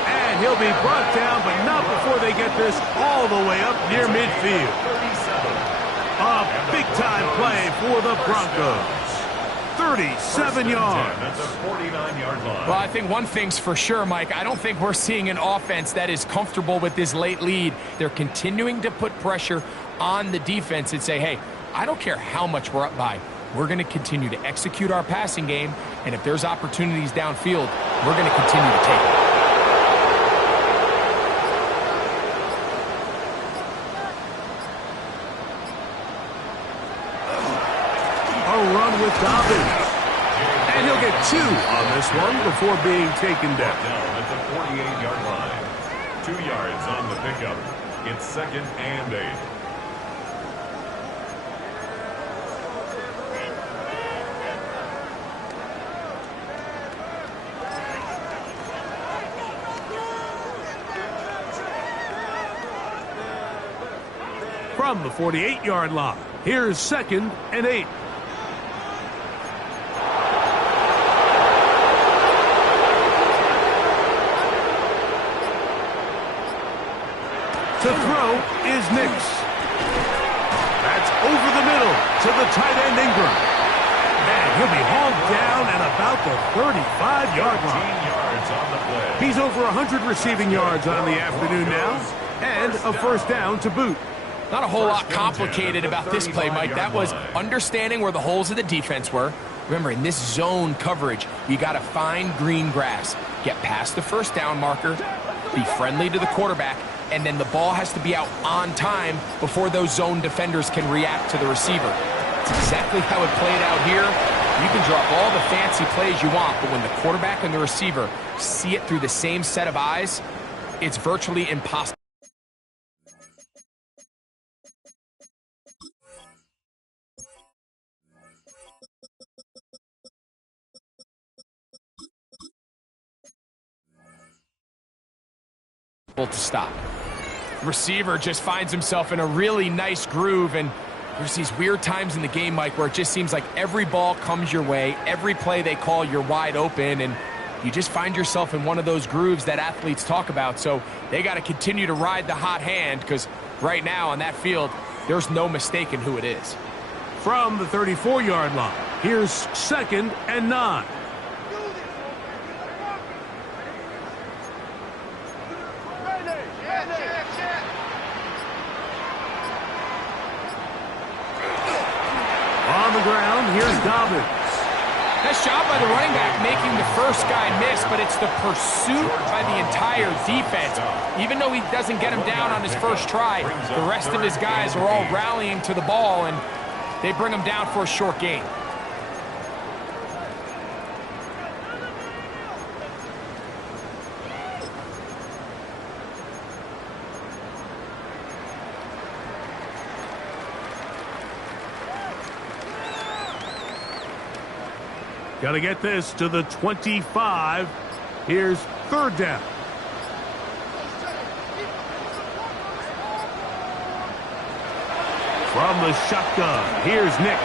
And he'll be brought down, but not before they get this all the way up near midfield. A big-time play for the Broncos. 37 yards. That's a 49-yard line. Well, I think one thing's for sure, Mike. I don't think we're seeing an offense that is comfortable with this late lead. They're continuing to put pressure on the defense and say, hey, I don't care how much we're up by. We're going to continue to execute our passing game, and if there's opportunities downfield, we're going to continue to take it. Run with Dobbins. And he'll get 2 on this one before being taken down. At the 48-yard line. 2 yards on the pickup. It's 2nd and 8. From the 48-yard line, here's 2nd and 8. To throw is Nix. That's over the middle to the tight end Ingram. And he'll be hauled down at about the 35-yard line. 15 yards on the play. He's over 100 receiving yards on the afternoon now, and a 1st down to boot. Not a whole lot complicated about this play, Mike. That was understanding where the holes of the defense were. Remember, in this zone coverage, you got to find green grass, get past the 1st down marker, be friendly to the quarterback, and then the ball has to be out on time before those zone defenders can react to the receiver. It's exactly how it played out here. You can draw all the fancy plays you want, but when the quarterback and the receiver see it through the same set of eyes, it's virtually impossible. To stop. Receiver just finds himself in a really nice groove, and there's these weird times in the game, Mike, where it just seems like every ball comes your way, every play they call, you're wide open, and you just find yourself in one of those grooves that athletes talk about. So they got to continue to ride the hot hand, because right now on that field, there's no mistaking who it is. From the 34-yard line, here's 2nd and 9. here's Dobbins. Nice job by the running back making the first guy miss, but it's the pursuit by the entire defense. Even though he doesn't get him down on his first try, the rest of his guys are all rallying to the ball, and they bring him down for a short gain. Got to get this to the 25. Here's third down. From the shotgun, here's Nix.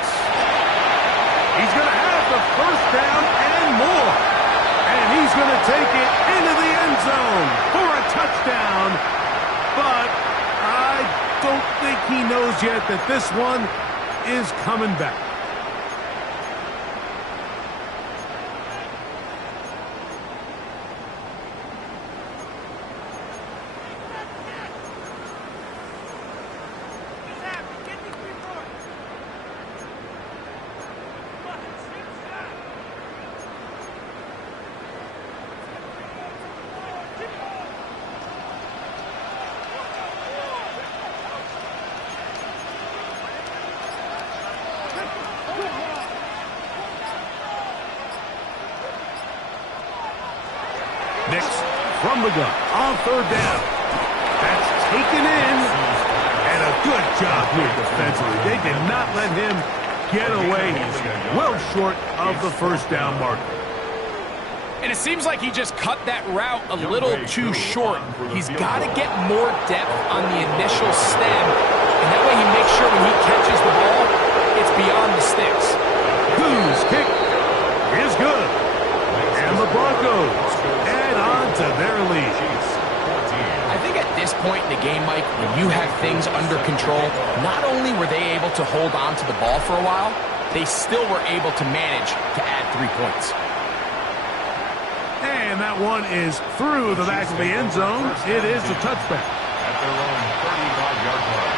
He's going to have the first down and more. And he's going to take it into the end zone for a touchdown. But I don't think he knows yet that this one is coming back. Nix from the gun on third down. That's taken in. And a good job here defensively. They did not let him get away. He's well short of the first down marker. And it seems like he just cut that route a little too short. He's got to get more depth on the initial stem. And that way he makes sure when he catches the ball, it's beyond the sticks. Whose kick is good. And the Broncos add on to their lead. I think at this point in the game, Mike, when you have things under control, not only were they able to hold on to the ball for a while, they still were able to manage to add 3 points. And that one is through the back of the end zone. It is a touchback. At their own 35-yard line.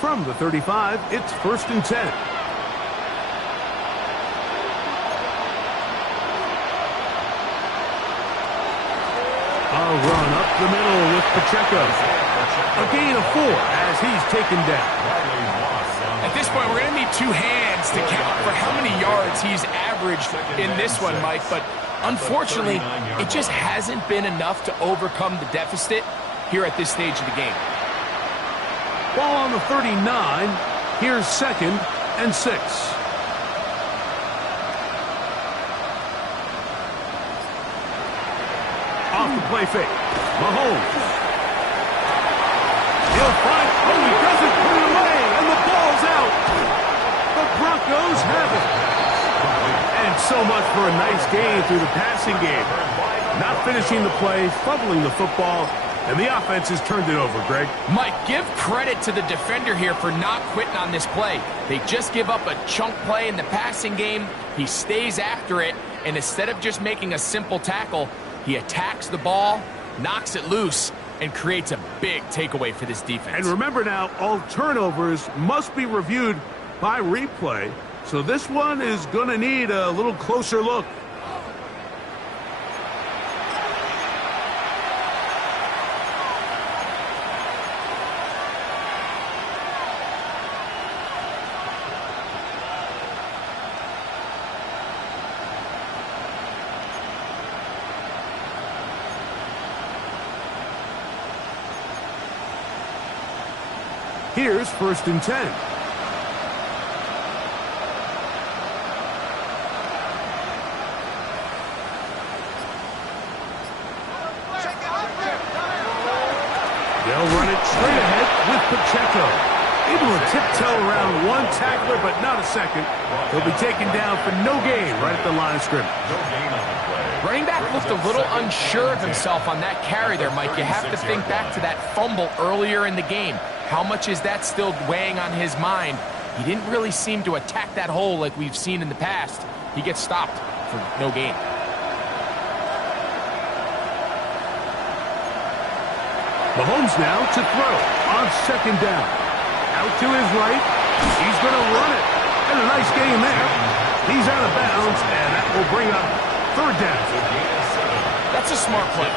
From the 35, it's 1st and 10. A run up the middle with Pacheco. A gain of 4 as he's taken down. At this point, we're going to need 2 hands to count for how many yards he's averaged in this one, Mike. But unfortunately, it just hasn't been enough to overcome the deficit here at this stage of the game. Ball on the 39. Here's 2nd and 6. Off the play fake. Mahomes. He'll find. Oh, he doesn't put it away, and the ball's out. The Broncos have it. And so much for a nice game through the passing game. Not finishing the play, fumbling the football, and the offense has turned it over, Greg. Mike, give credit to the defender here for not quitting on this play. They just give up a chunk play in the passing game. He stays after it, and instead of just making a simple tackle, he attacks the ball, knocks it loose, and creates a big takeaway for this defense. And remember now, all turnovers must be reviewed by replay, so this one is going to need a little closer look. Here's 1st and 10. They'll run it straight ahead with Pacheco. Able to tiptoe around one tackler, but not a second. He'll be taken down for no gain right at the line of scrimmage. No gain on the play. Running back looked a little unsure of himself on that carry there, Mike. You have to think back to that fumble earlier in the game. How much is that still weighing on his mind? He didn't really seem to attack that hole like we've seen in the past. He gets stopped for no gain. Mahomes now to throw on second down. Out to his right. He's going to run it. And a nice game there. He's out of bounds, and that will bring up third down. That's a smart play.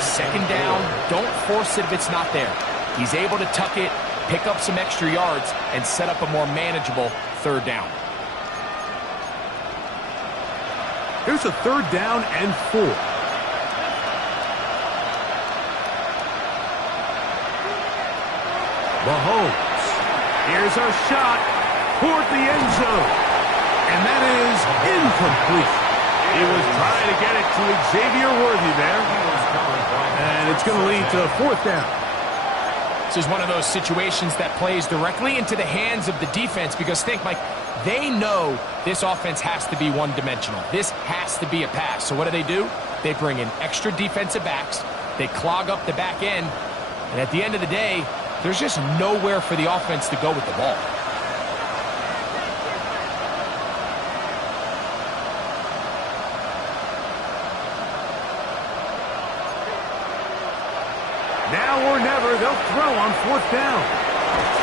Second down, don't force it if it's not there. He's able to tuck it, pick up some extra yards, and set up a more manageable third down. Here's a third down and 4. Mahomes. Here's a shot toward the end zone. And that is incomplete. He was trying to get it to Xavier Worthy there. And it's going to lead to fourth down. This is one of those situations that plays directly into the hands of the defense because think, Mike, they know this offense has to be one-dimensional. This has to be a pass. So what do? They bring in extra defensive backs. They clog up the back end. And at the end of the day, there's just nowhere for the offense to go with the ball. Now or never, they'll throw on fourth down.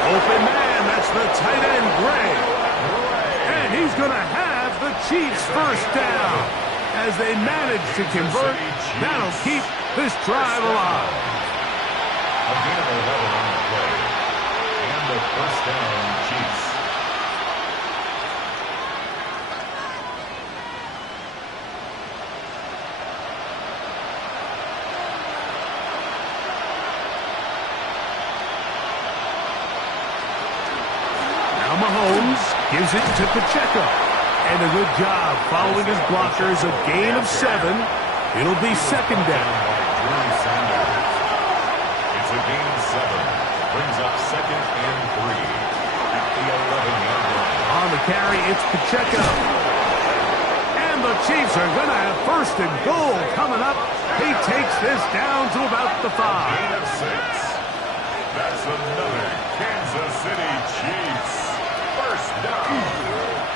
Open man, that's the tight end, Gray. And he's going to have the Chiefs first down. As they manage to convert, that'll keep this drive alive. A gain of 11 on the play. And the first down, Chiefs. Mahomes gives it to Pacheco. And a good job following his blockers. A gain of 7. It'll be second down. It's a gain of 7. Brings up second and 3 at the 11-yard line. On the carry, it's Pacheco. And the Chiefs are going to have first and goal coming up. He takes this down to about the 5. Gain of 6. That's another Kansas City Chiefs. First down.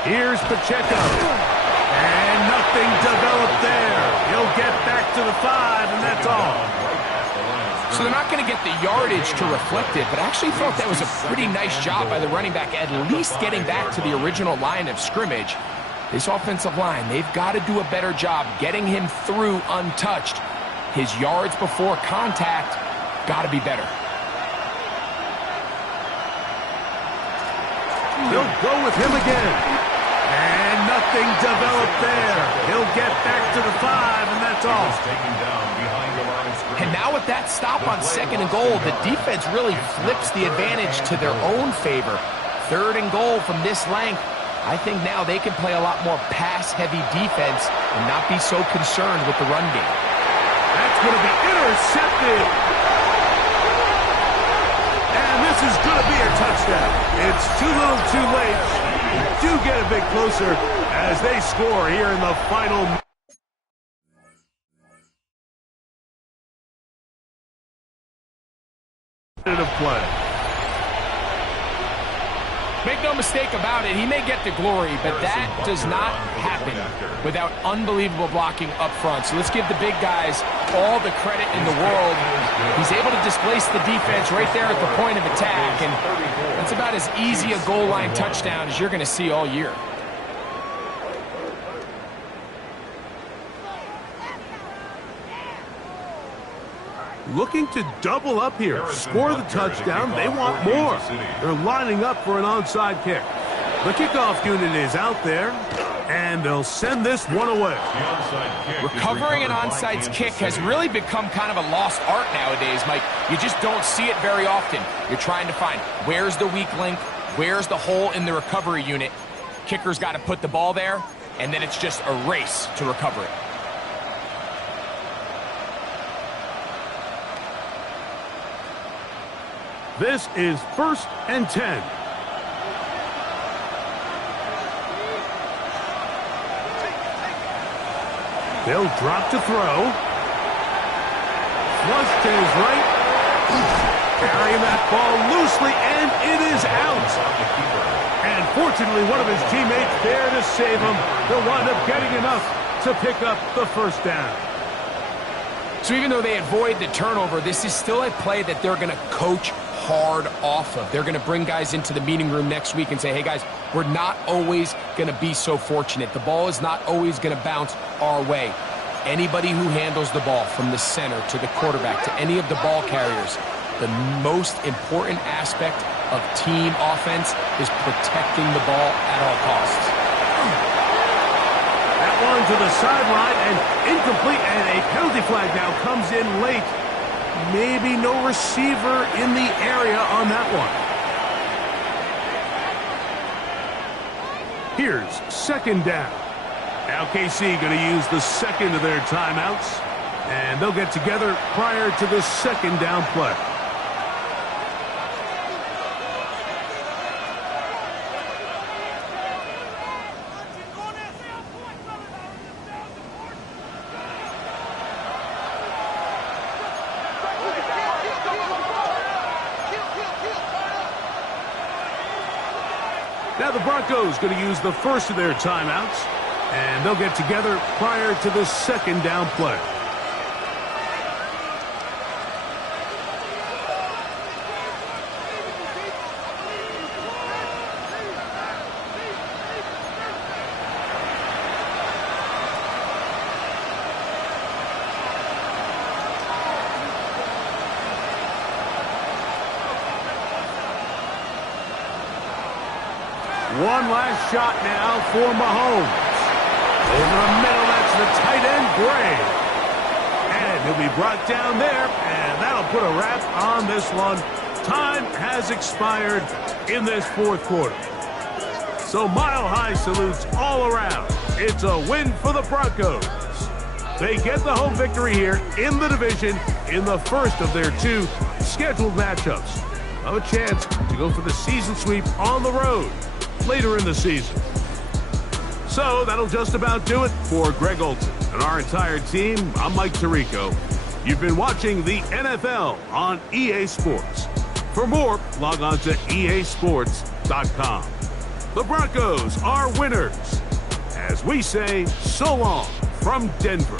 Here's Pacheco. And nothing developed there. He'll get back to the 5, and that's all. So they're not going to get the yardage to reflect it, but I actually thought that was a pretty nice job by the running back, at least getting back to the original line of scrimmage. This offensive line, they've got to do a better job getting him through untouched. His yards before contact got to be better. They'll go with him again. And nothing developed there. He'll get back to the 5, and that's all. And now with that stop on second and goal, the defense really flips the advantage to their own favor. Third and goal from this length. I think now they can play a lot more pass-heavy defense and not be so concerned with the run game. That's going to be intercepted. And this is going to be a touchdown. It's too little too late. Do get a bit closer as they score here in the final minute of play. Make no mistake about it, he may get the glory, but that does not happen without unbelievable blocking up front. So let's give the big guys all the credit in the world. He's able to displace the defense right there at the point of attack, and that's about as easy a goal line touchdown as you're going to see all year. Looking to double up here, score the touchdown. They want more. They're lining up for an onside kick. The kickoff unit is out there, and they'll send this one away. Recovering an onside kick has really become kind of a lost art nowadays, Mike. You just don't see it very often. You're trying to find where's the weak link, where's the hole in the recovery unit. Kicker's got to put the ball there, and then it's just a race to recover it. This is 1st and 10. They'll drop to throw. Flush to his right. Carrying that ball loosely, and it is out. And fortunately, one of his teammates there to save him. They'll wind up getting enough to pick up the first down. So even though they avoid the turnover, this is still a play that they're going to coach hard off of. They're going to bring guys into the meeting room next week and say, hey guys, we're not always going to be so fortunate. The ball is not always going to bounce our way. Anybody who handles the ball from the center to the quarterback to any of the ball carriers, the most important aspect of team offense is protecting the ball at all costs. That one to the sideline and incomplete, and a penalty flag now comes in late. Maybe no receiver in the area on that one. Here's second down. Now KC going to use the second of their timeouts, and they'll get together prior to the second down play. Now the Broncos going to use the first of their timeouts, and they'll get together prior to the second down play. One last shot now for Mahomes. Over the middle, that's the tight end, Gray. And he'll be brought down there, and that'll put a wrap on this one. Time has expired in this fourth quarter. So mile-high salutes all around. It's a win for the Broncos. They get the home victory here in the division in the first of their two scheduled matchups. A chance to go for the season sweep on the road later in the season. So that'll just about do it for Greg Olson and our entire team. I'm Mike Tirico. You've been watching the NFL on EA Sports. For more, log on to easports.com. The Broncos are winners. As we say, so long from Denver.